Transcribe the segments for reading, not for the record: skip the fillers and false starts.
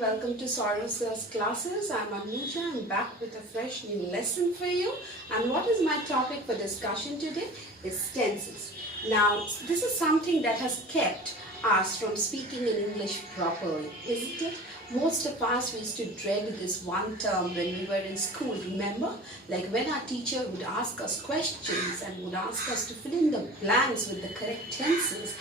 welcome to Sorrow's classes. I'm Anuja. I'm back with a fresh new lesson for you. And what is my topic for discussion today is tenses. Now, this is something that has kept us from speaking in English properly, isn't it? Most of us used to dread this one term when we were in school, remember? Like when our teacher would ask us questions and would ask us to fill in the blanks with the correct tenses,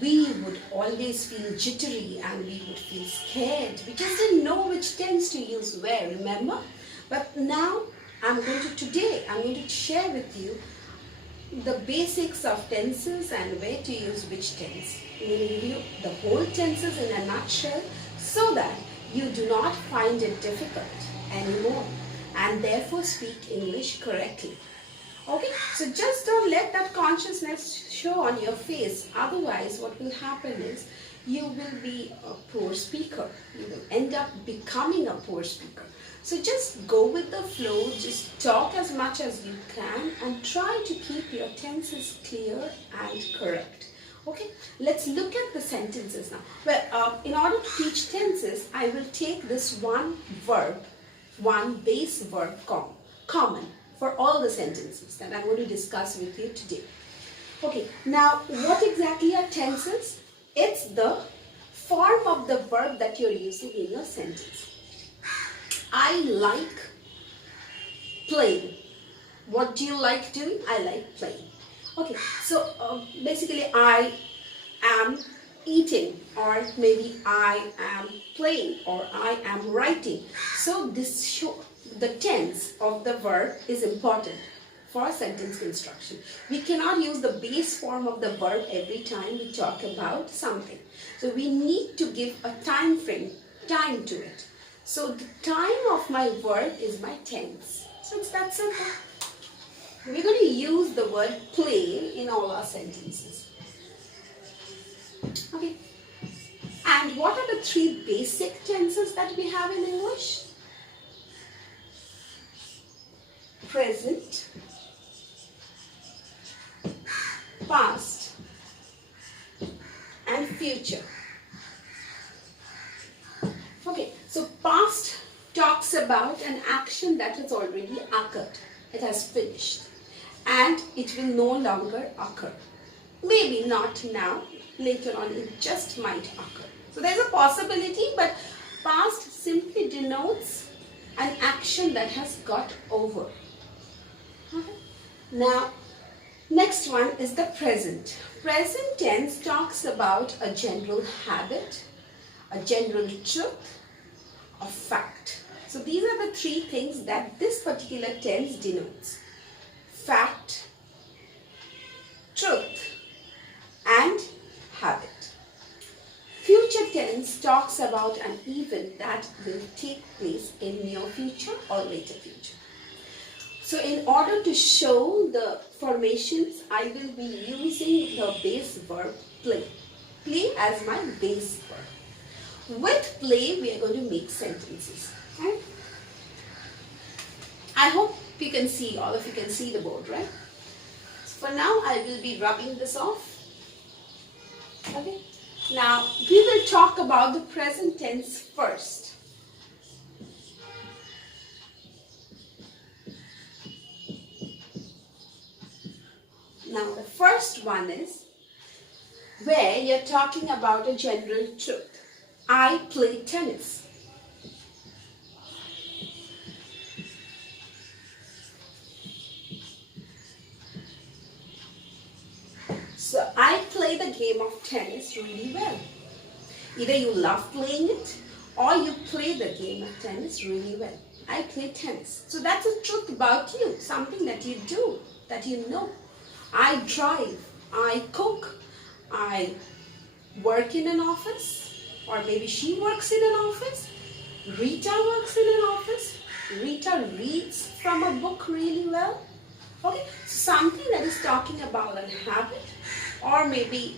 we would always feel jittery and we would feel scared. We just didn't know which tense to use where, remember? But now, today I'm going to share with you the basics of tenses and where to use which tense. I'm going to give you the whole tenses in a nutshell so that you do not find it difficult anymore and therefore speak English correctly. Okay, so just don't let that consciousness show on your face. Otherwise, what will happen is you will be a poor speaker. You will end up becoming a poor speaker. So just go with the flow, just talk as much as you can and try to keep your tenses clear and correct. Okay, let's look at the sentences now. Well, in order to teach tenses, I will take this one verb, one base verb common for all the sentences that I'm going to discuss with you today. Okay, now what exactly are tenses? It's the form of the verb that you're using in your sentence. I like playing. What do you like doing? I like playing. Okay, so basically I am eating, or maybe I am playing, or I am writing. So the tense of the verb is important for sentence construction. We cannot use the base form of the verb every time we talk about something. So we need to give a time to it. So the time of my verb is my tense. So it's that simple. We're going to use the word play in all our sentences. Okay. And what are the three basic tenses that we have in English? Present, past, and future. Okay, so past talks about an action that has already occurred. It has finished and it will no longer occur. Maybe not now, later on it just might occur. So there's a possibility, but past simply denotes an action that has got over. Okay. Now, next one is the present. Present tense talks about a general habit, a general truth, a fact. So these are the three things that this particular tense denotes. Fact, truth, and habit. Future tense talks about an event that will take place in near future or later future. So in order to show the formations, I will be using the base verb play. Play as my base verb. With play, we are going to make sentences. Right? I hope you can see, all of you can see the board, right? So for now, I will be rubbing this off. Okay. Now, we will talk about the present tense first. Now, the first one is where you're talking about a general truth. I play tennis. So, I play the game of tennis really well. Either you love playing it or you play the game of tennis really well. I play tennis. So, that's a truth about you, something that you do, that you know. I drive, I cook, I work in an office, or maybe she works in an office, Rita works in an office, Rita reads from a book really well. Okay, so something that is talking about a habit or maybe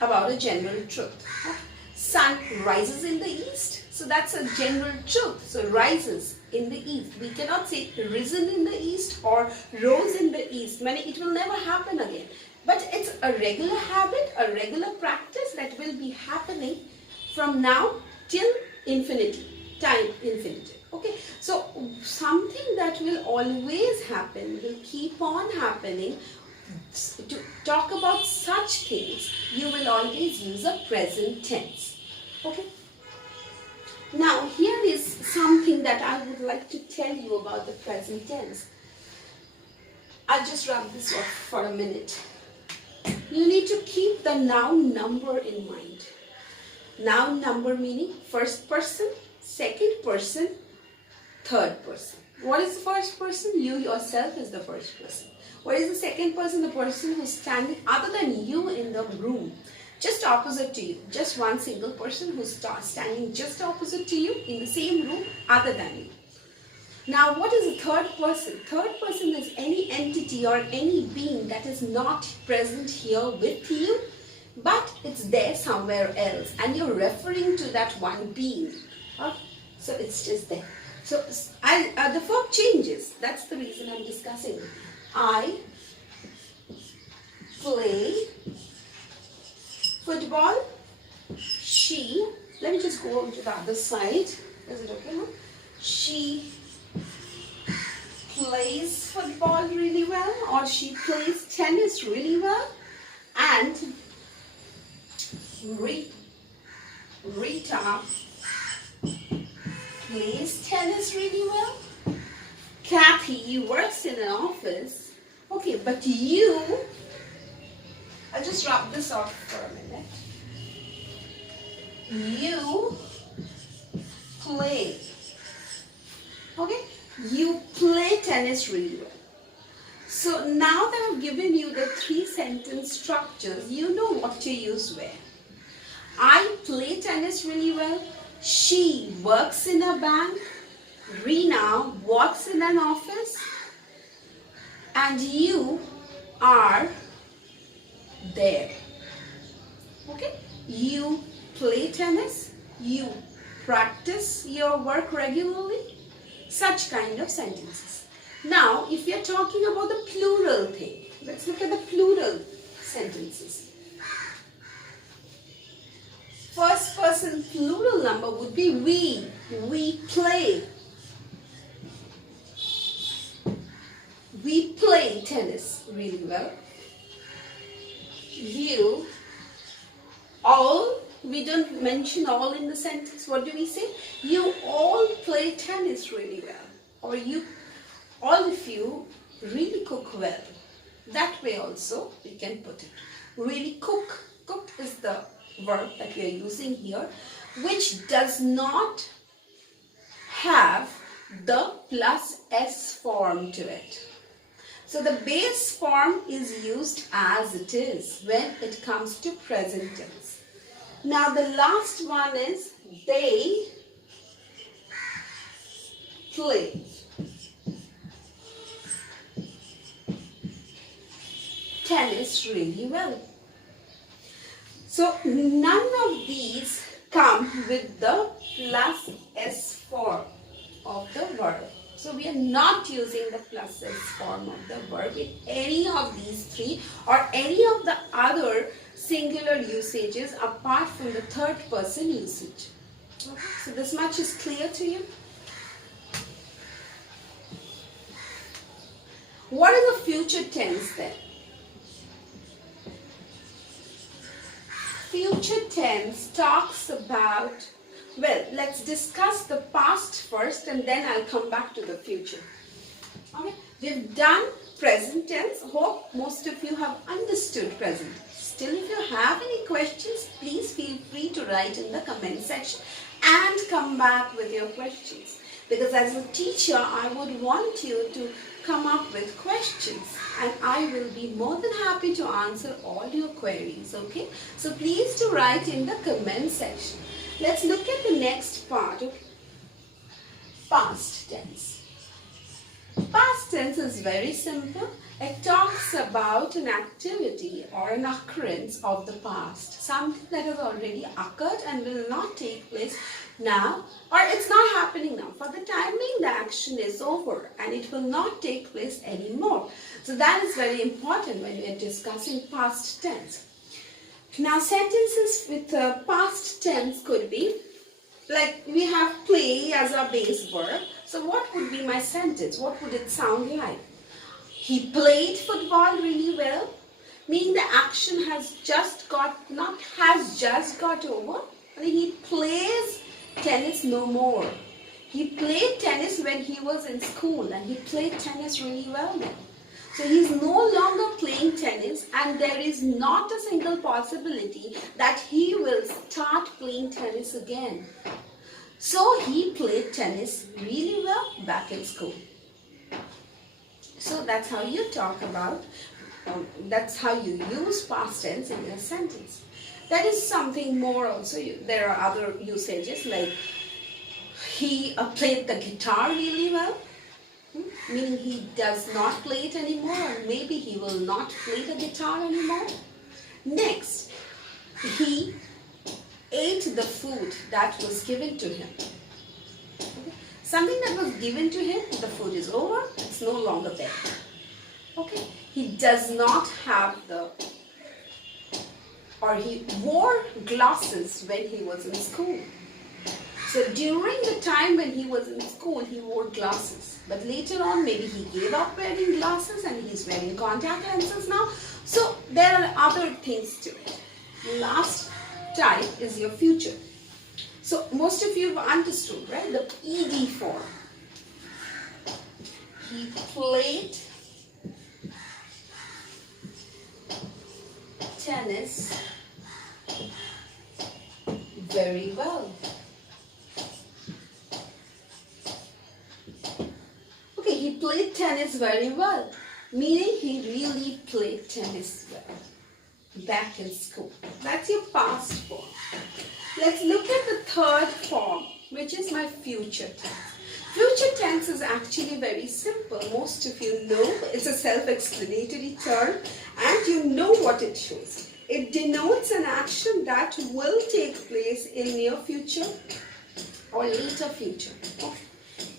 about a general truth. Okay. Sun rises in the east, so that's a general truth. So rises in the east. We cannot say risen in the east or rose in the east. It will never happen again. But it's a regular habit, a regular practice that will be happening from now till infinitive, time infinitive. Okay, so something that will always happen, will keep on happening. To talk about such things, you will always use a present tense. Okay. Now, here is something that I would like to tell you about the present tense. I'll just rub this off for a minute. You need to keep the noun number in mind. Noun number meaning first person, second person, third person. What is the first person? You yourself is the first person. What is the second person? The person who's standing other than you in the room, just opposite to you. Just one single person who's standing just opposite to you in the same room other than you. Now, what is the third person? Third person is any entity or any being that is not present here with you, but it's there somewhere else, and you're referring to that one being. Okay? So it's just there. So the verb changes. That's the reason I'm discussing it. I play football. She, let me just go on to the other side. Is it okay now? She plays football really well, or she plays tennis really well, and Rita plays tennis really well. Kathy works in an office. Okay, but you, I'll just rub this off for a minute. You play. Okay? You play tennis really well. So now that I've given you the 3 sentence structures, you know what to use where. I play tennis really well. She works in a bank. Rina works in an office. And you are there. Okay? You play tennis. You practice your work regularly. Such kind of sentences. Now, if we are talking about the plural thing, let's look at the plural sentences. First person plural number would be we. We play. We play tennis really well. You, all. We don't mention all in the sentence. What do we say? You all play tennis really well. Or you, all of you, really cook well. That way also we can put it. Really cook. Cook is the verb that we are using here, which does not have the plus S form to it. So the base form is used as it is when it comes to present tense. Now the last one is they play. Tennis really well. So none of these come with the plus S form of the verb. So we are not using the plus S form of the verb in any of these 3 or any of the other singular usages apart from the third person usage. Okay. So this much is clear to you? What is the future tense then? Future tense talks about, well, let's discuss the past first and then I'll come back to the future. Okay, we've done present tense. Hope most of you have understood present. Still, if you have any questions, please feel free to write in the comment section and come back with your questions. Because as a teacher, I would want you to come up with questions and I will be more than happy to answer all your queries, okay? So please to write in the comment section. Let's look at the next part, okay? Past tense. Past tense is very simple. It talks about an activity or an occurrence of the past. Something that has already occurred and will not take place now, or it's not happening now. For the time being, the action is over and it will not take place anymore. So that is very important when we are discussing past tense. Now sentences with past tense could be like we have play as our base verb. So what would be my sentence? What would it sound like? He played football really well, meaning the action has just got, not has just got over. I mean, he plays tennis no more. He played tennis when he was in school and he played tennis really well then. So he's no longer playing tennis and there is not a single possibility that he will start playing tennis again. So he played tennis really well back in school. So that's how you talk about, that's how you use past tense in a sentence. That is something more also. There are other usages like he played the guitar really well, meaning he does not play it anymore, or maybe he will not play the guitar anymore. Next, he ate the food that was given to him. Okay? Something that was given to him, the food is over, it's no longer there. Okay? He does not have he wore glasses when he was in school. So during the time when he was in school, he wore glasses. But later on, maybe he gave up wearing glasses and he's wearing contact lenses now. So there are other things to it. Last type is your future. So most of you have understood, right? The ED form. He played tennis very well. Okay, he played tennis very well, meaning he really played tennis well back in school. That's your past form. Let's look at the third form, which is my future tense. Future tense is actually very simple. Most of you know it's a self-explanatory term and you know what it shows. It denotes an action that will take place in near future or later future. Okay.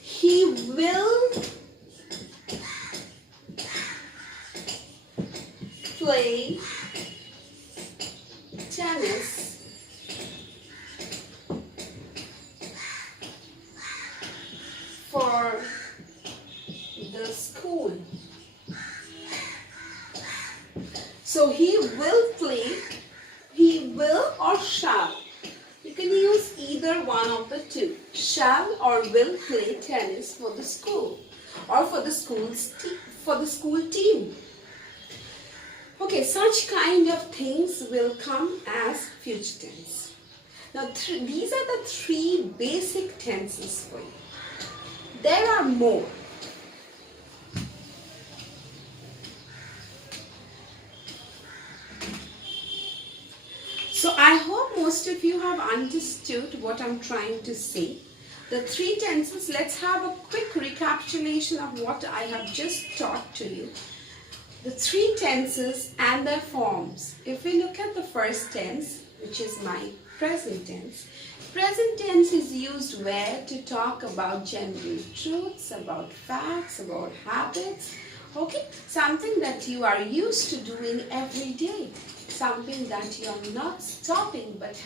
He will play tennis for the school. So he will play, he will or shall. You can use either one of the two. Shall or will play tennis for the school or for the school team. Okay, such kind of things will come as future tense. Now these are the three basic tenses for you. There are more. So I hope most of you have understood what I'm trying to say. The three tenses, let's have a quick recapitulation of what I have just taught to you. The three tenses and their forms. If we look at the first tense, which is my present tense. Present tense is used where to talk about general truths, about facts, about habits. Okay, something that you are used to doing every day. Something that you are not stopping but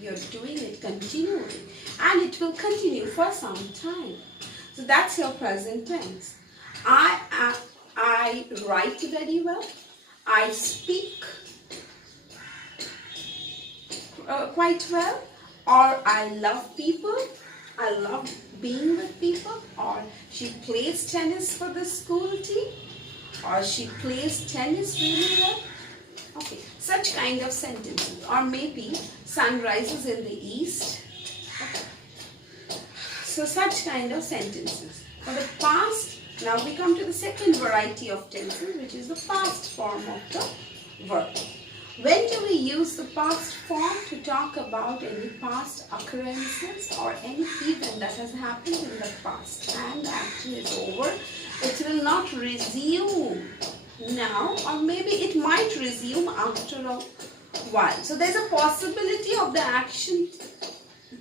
you're doing it continually. And it will continue for some time. So that's your present tense. I write very well. I speak quite well. Or I love people. I love being with people. Or she plays tennis for the school team. Or she plays tennis really well. Okay, such kind of sentences. Or maybe sun rises in the east. Okay. So such kind of sentences. For the past, now we come to the second variety of tenses, which is the past form of the verb. When do we use the past form? To talk about any past occurrences or any event that has happened in the past and the action is over. It will not resume now, or maybe it might resume after a while. So there's a possibility of the action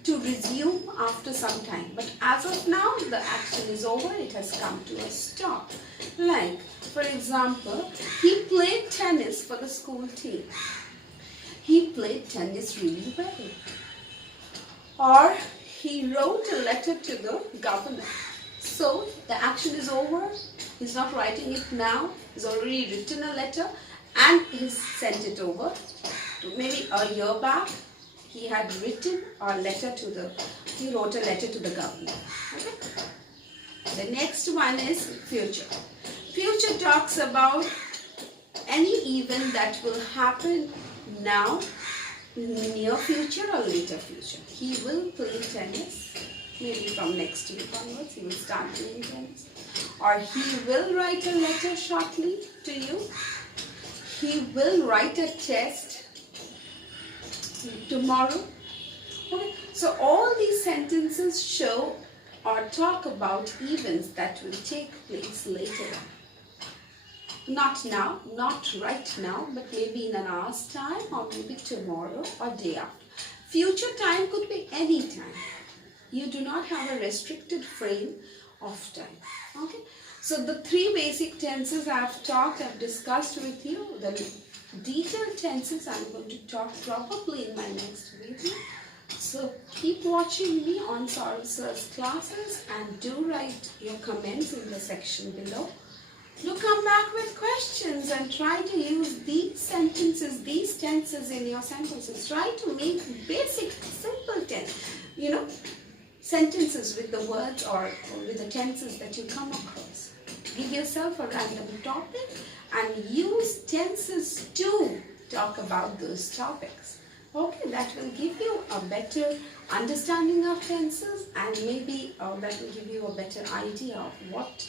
to resume after some time. But as of now, the action is over. It has come to a stop. Like, for example, he played tennis for the school team. He played tennis really well. Or he wrote a letter to the governor. So the action is over. He's not writing it now. He's already written a letter and he's sent it over. Maybe a year back, he had written a letter to the, he wrote a letter to the governor. Okay? The next one is future. Future talks about any event that will happen now, near future or later future. He will play tennis. Maybe from next week onwards, he will start playing tennis. Or he will write a letter shortly to you. He will write a test tomorrow. Okay. So all these sentences show or talk about events that will take place later on. Not now, not right now, but maybe in an hour's time or maybe tomorrow or day after. Future time could be any time. You do not have a restricted frame of time. Okay. So the three basic tenses I've discussed with you. The detailed tenses I'm going to talk probably in my next video. So keep watching me on Tonnhauser's classes and do write your comments in the section below. Do come back with questions and try to use these sentences, these tenses in your sentences. Try to make basic, simple sentences with the words or with the tenses that you come across. Give yourself a random topic and use tenses to talk about those topics. Okay, that will give you a better understanding of tenses and maybe that will give you a better idea of what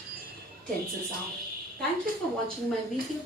tenses are. Thank you for watching my video.